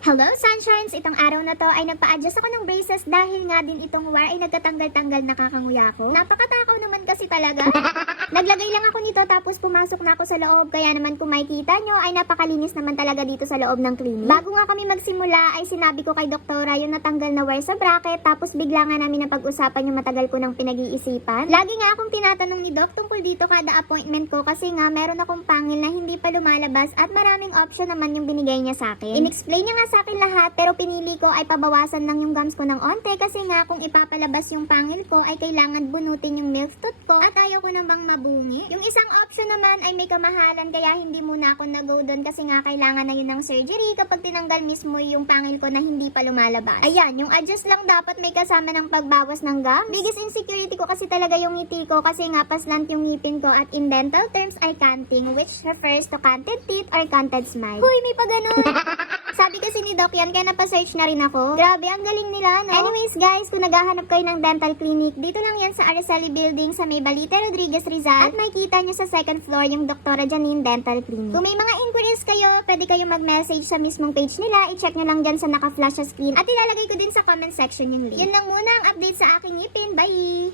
Hello Sunshines! Itong araw na to ay nagpa-adjust ako ng braces dahil nga din itong wire ay nagtatanggal-tanggal nakakanguya ko. Napakatakaw naman kasi talaga. Naglagay lang ako nito tapos pumasok na ako sa loob. Kaya naman kung makikita nyo ay napakalinis naman talaga dito sa loob ng clinic. Bago nga kami magsimula ay sinabi ko kay doktora yung natanggal na wire sa bracket. Tapos bigla nga namin napag-usapan yung matagal ko ng pinag-iisipan. Lagi nga akong tinatanong ni Doc tungkol dito kada appointment ko kasi nga meron akong pangil na hindi pa lumalabas at maraming option naman yung binigay niya sa akin. In-explain niya nga sa akin lahat pero pinili ko ay pabawasan lang yung gums ko ng onte kasi nga kung ipapalabas yung pangil ko ay kailangan bunutin yung milk tooth ko at ayaw ko namang mabungi. Yung isang option naman ay may kamahalan kaya hindi muna ako nag-go doon kasi nga kailangan na yun ng surgery kapag tinanggal mismo yung pangil ko na hindi pa lumalabas. Ayan, yung adjust lang dapat may kasama ng pagbawas ng gums. Biggest insecurity ko kasi talaga yung ngiti ko kasi nga paslant yung ngipin ko at in dental terms ay canting which refers to canted teeth or canted smile. Huy, may pa ganun! Sabi kasi ni Doc yan, kaya napasearch na rin ako. Grabe, ang galing nila, no? Anyways guys, kung naghahanap kayo ng dental clinic, dito lang yan sa Araceli Building sa may Balita Rodriguez Rizal at makikita nyo sa second floor yung Dr. Janine Dental Clinic. Kung may mga inquiries kayo, pwede kayo mag-message sa mismong page nila. I-check nyo lang dyan sa naka-flash sa screen at ilalagay ko din sa comment section yung link. Yun lang muna ang update sa aking ngipin. Bye!